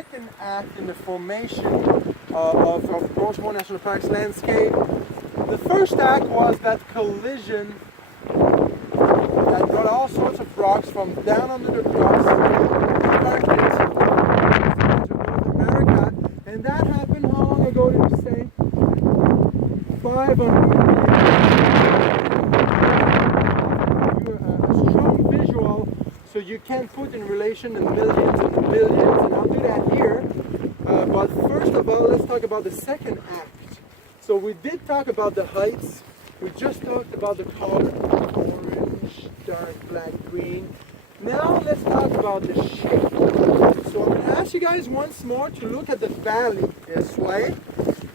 second act in the formation of Rochemont National Park's landscape. The first act was that collision that brought all sorts of rocks from down under the rocks to North America. And that happened how long ago did you say? 500 million years. A strong visual, so you can put in relation in millions and billions, and I'll do that here. But first of all, let's talk about the second act. So we did talk about the heights. We just talked about the color, orange, dark, black, green. Now let's talk about the shape. So I'm going to ask you guys once more to look at the valley this way.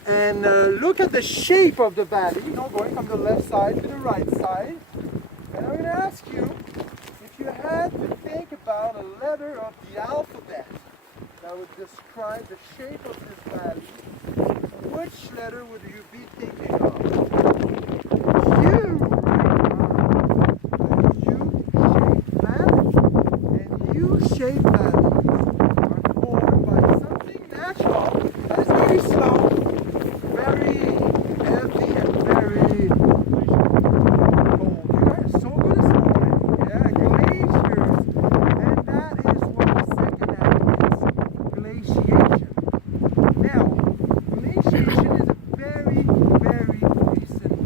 And look at the shape of the valley, going from the left side to the right side. And I'm going to ask you, if you had to think about a letter of the alphabet that would describe the shape of this valley, which letter would you be thinking of? U, U-shaped valleys are formed by something natural that is very slow, very heavy, and very cold. You guys are so good at spelling. Yeah, glaciers. And that is what the second act is, glaciation. Now, glaciation is a very, very recent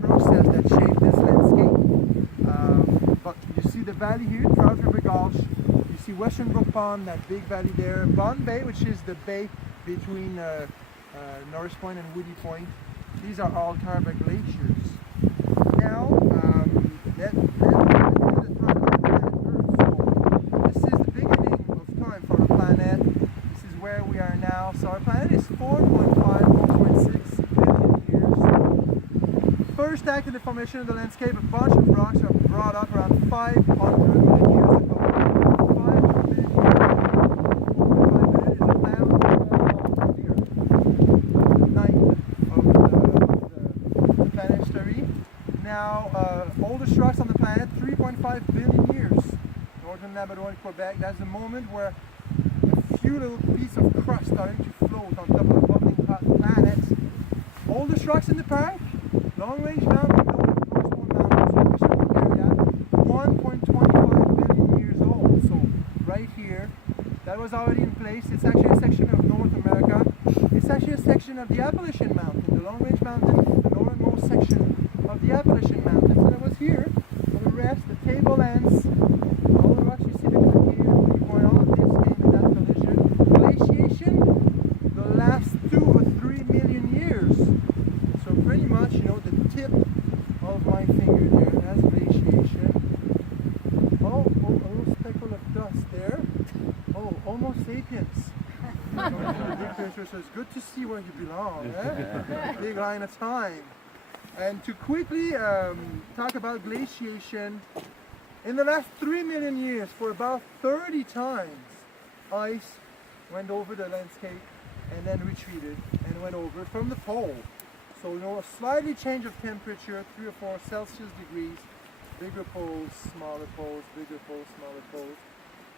process that shaped this landscape. But you see the valley here, Trout River Gulch. You see Western Brook Pond, that big valley there. Bond Bay, which is the bay between Norris Point and Woody Point. These are all Tarba glaciers. Now, this is the beginning of time for the planet. This is where we are now. So our planet is 4.5, 4.6 billion years. First act in the formation of the landscape, a bunch of rocks are brought up around 500 million years ago. 500 million years ago. 4.5 million is about here. The night of the planet history. Now, oldest rocks on the planet, 3.5 billion years. Northern Labrador and Quebec. That's the moment where a few little pieces of crust starting to float on top of the bubbling hot planet. Oldest rocks in the park, Long Range Mountain, Coastal Mountains, area, 1.25 billion years old. So right here, that was already in place. It's actually a section of North America. It's actually a section of the Appalachian Mountain, the Long Range Mountain, the northernmost section of the Appalachian Mountains. And it was here, for the rest, the tablelands, all the rocks you see between here, all of this came in that collision. Glaciation, the last 2 or 3 million years. So pretty much, the tip of my finger there, that's glaciation. Oh, a little speckle of dust there. Oh, Homo sapiens. So it's good to see where you belong, eh? Big line of time. And to quickly talk about glaciation, in the last 3 million years, for about 30 times, ice went over the landscape and then retreated and went over from the pole. So, a slightly change of temperature, 3 or 4 Celsius degrees, bigger poles, smaller poles, bigger poles, smaller poles.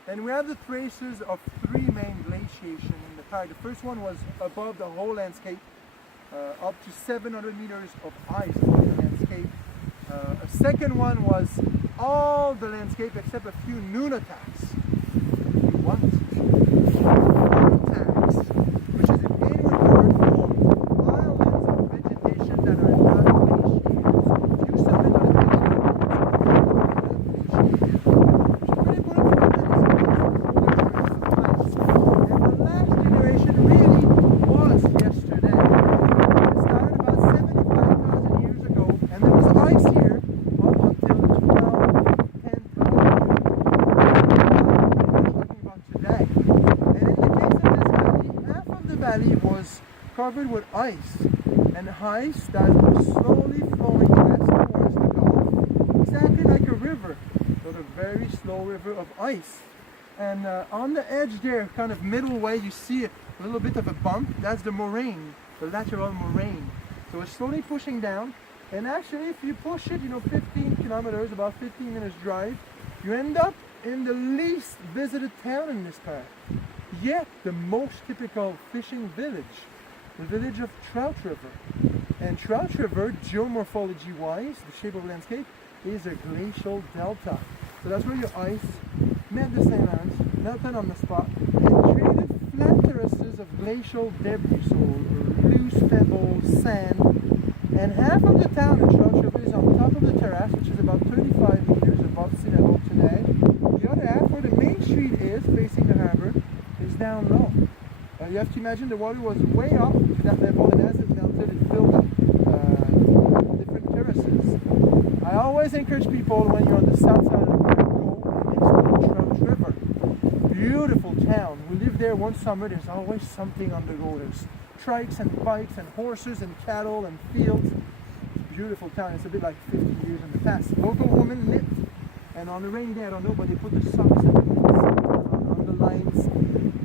And we have the traces of 3 main glaciation in the park. The first one was above the whole landscape, up to 700 meters of ice above the landscape. A second one was all the landscape except a few nunataks. What? Nunataks, which is an Inuit word for islands of vegetation that are not glaciated. So if you submit on a glaciated, which is pretty important for the and the last generation really was yesterday. It started about 75,000 years ago, and there was ice here up until 12, 10,000 years. Today. And in the case of this valley, half of the valley was covered with ice, and ice that was slowly flowing west towards the Gulf, exactly like a river, but a very slow river of ice. And on the edge there, kind of middle way, you see a little bit of a bump. That's the moraine, the lateral moraine. So it's slowly pushing down, and actually if you push it, 15 kilometers, about 15 minutes drive, you end up in the least visited town in this park, yet the most typical fishing village, the village of Trout River. And Trout River, geomorphology-wise, the shape of the landscape, is a glacial delta. So that's where your ice met the St. Lawrence, melted on the spot, and created flat terraces of glacial debris, so loose pebbles, sand. And half of the town in Trout River is on top of the terrace, which is about 35 meters above sea level today. The other half, where the main street is, facing the harbor, is down low. You have to imagine the water was way up to that level, and as it melted, it filled up different terraces. I always encourage people, when you're on the south side of the park, go and explore Trout River. Beautiful town. We lived there one summer. There's always something on the go. There's trikes and bikes and horses and cattle and fields. It's a beautiful town. It's a bit like 50 years in the past. Local women knit, and on a rainy day, I don't know, but they put the socks and on the lines.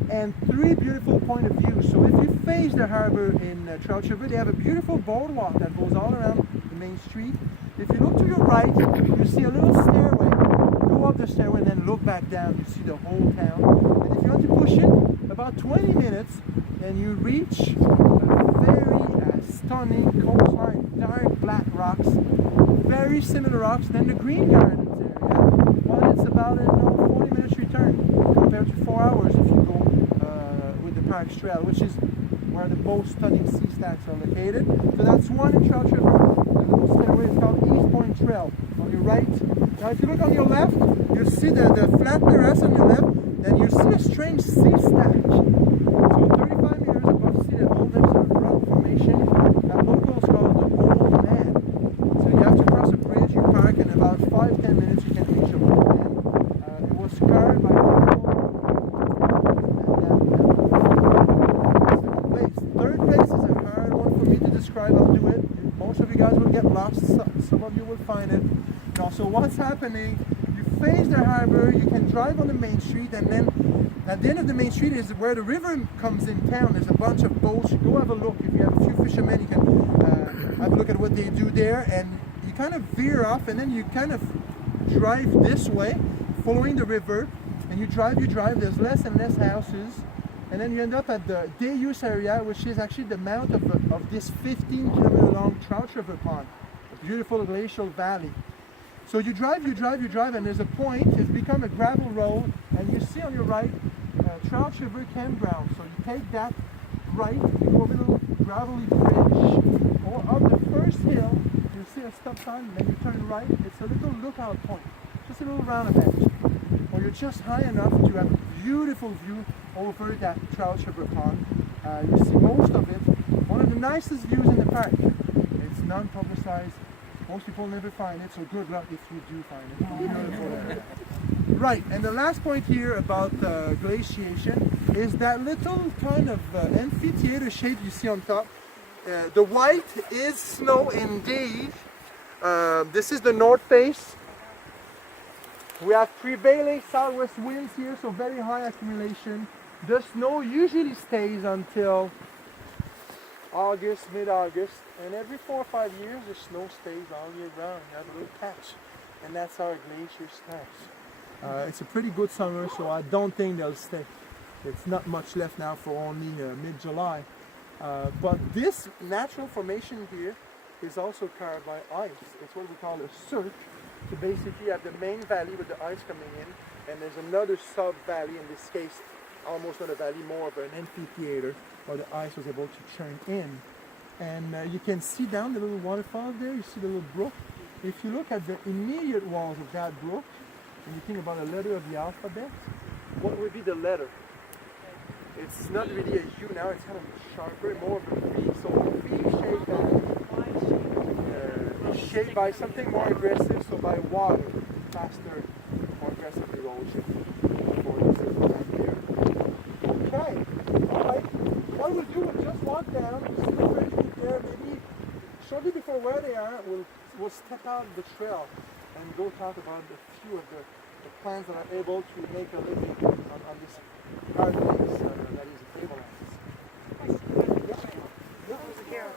And 3 beautiful point of view. So if you face the harbor in Trout River, they have a beautiful boardwalk that goes all around the main street. If you look to your right, you see a little stairway. Go up the stairway and then look back down. You see the whole town. And if you want to push it about 20 minutes, and you reach a very stunning coastline, dark black rocks, very similar rocks than the Green Gardens area. But it's about a 40 minutes return compared to 4 hours if you go with the Parks Trail, which is where the most stunning sea stacks are located. So that's one in Trout River. The little stairway is called East Point Trail on your right. Now if you look on your left, you see the flat terrace on your left, and you see a strange sea stack. So 35 meters above sea level, there's a rock formation that locals call the Old Man. So you have to cross a bridge, you park, and in about 5-10 minutes you can reach the Old Man. It was carved by Third place is a hard one for me to describe. I'll do it. Most of you guys will get lost. Some of you will find it. Now, so what's happening? You face the harbor. You can drive on the main street, and then at the end of the main street is where the river comes in town. There's a bunch of boats. You go have a look. If you have a few fishermen, you can have a look at what they do there, and you kind of veer off, and then you kind of drive this way, following the river, and you drive. There's less and less houses. And then you end up at the Deus area, which is actually the mouth of this 15-kilometer long Trout River pond, a beautiful glacial valley. So you drive, and there's a point. It's become a gravel road, and you see on your right Trout River campground. So you take that right, you go over a little gravelly bridge, or up the first hill, you see a stop sign, and then you turn right. It's a little lookout point, just a little roundabout. Or you're just high enough to have a beautiful view over that Trout River pond. You see most of it. One of the nicest views in the park. It's non-publicized. Most people never find it, so good luck if you do find it. It's a beautiful area. Right, and the last point here about glaciation is that little kind of amphitheater shape you see on top. The white is snow indeed. This is the north face. We have prevailing southwest winds here, so very high accumulation. The snow usually stays until August, mid-August, and every 4 or 5 years the snow stays all year round. You have a little patch, and that's how a glacier starts. It's a pretty good summer, so I don't think they'll stay. It's not much left now for only mid-July. But this natural formation here is also carved by ice. It's what we call a cirque. So basically you have the main valley with the ice coming in, and there's another sub-valley, in this case almost not a valley, more of an amphitheater where the ice was able to churn in. And you can see down the little waterfall there, you see the little brook. If you look at the immediate walls of that brook, and you think about a letter of the alphabet, what would be the letter? It's not really a U now, it's kind of sharper, more of a V. So a V-shaped valley. Shaped by something more aggressive, so by water, faster, more aggressive erosion. Okay, alright. What we'll do, we'll just walk down, see the bridge there, maybe shortly before where they are, we'll step out the trail and go talk about a few of the plants that are able to make a living on this hard place that is a table land. Yeah.